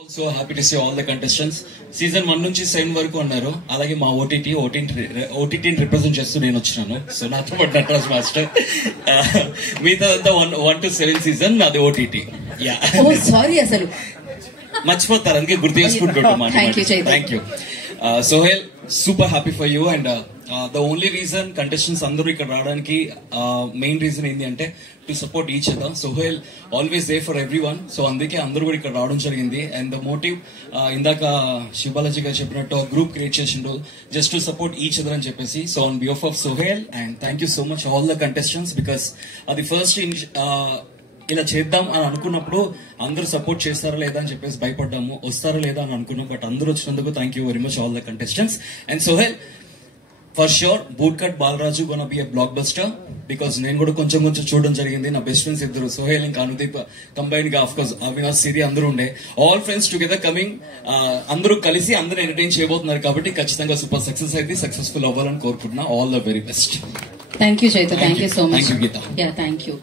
Also happy to see all the contestants. Season 1 నుంచి 7 వరకు ఉన్నారు. అలాగే మా ఓటీటీని రిప్రజెంట్ చేస్తూ నేను వచ్చినాను. సో నాతో పాటు నటరాజ్ మాస్టర్. మిగతా 1 to 7 సీజన్ నాది ఓటీటీ. యా. ఓ సారీ అసలు మర్చిపోతారు, అందుకే గుర్తు చేసుకుంటున్నాం. Thank you. Sohel, super happy for you. And the only reason contestants అందరూ ఇక్కడ రావడానికి మెయిన్ రీజన్ ఏంటి అంటే to support each other. Sohel always there for everyone. So అందుకే అందరూ కూడా ఇక్కడ రావడం జరిగింది. అండ్ ద మోటివ్ ఇందాక శివబాలాజీ గారు చెప్పినట్టు గ్రూప్ క్రియేట్ చేసిండు just to support each other అని చెప్పేసి. So on behalf of Sohel and thank you so much all the contestants, because అది ఫస్ట్ ఇలా చేద్దాం అని అనుకున్నప్పుడు అందరూ సపోర్ట్ చేస్తారా లేదా అని చెప్పేసి భయపడ్డాము, వస్తారా లేదా అని అనుకున్నాం. బట్ అందరూ వచ్చినందుకు thank you very much all the contestants. And Sohel, for sure boot cut Balaraju gonna be a blockbuster, because నేను కూడా కొంచెం చూడడం జరిగింది. నా బెస్ట్ ఫ్రెండ్స్ ఇద్దరు, సోహెల్ ఇంకా అనుదీప్ కంబైన్ గా, ఆఫ్ కోర్స్ అవినాష్, సిరి అందరూ ఉండే. ఆల్ ఫ్రెండ్స్ టుగెదర్ కమింగ్, అందరూ కలిసి అందరూ ఎంటర్టైన్ చేయబోతున్నారు. కాబట్టి ఖచ్చితంగా సూపర్ సక్సెస్ అయితే సక్సెస్ఫుల్ అవ్వాలని కోరుకుంటున్నా. All the very best. Thank you Chaitu, thank you so much. Thank you Geetha. Yeah, thank you.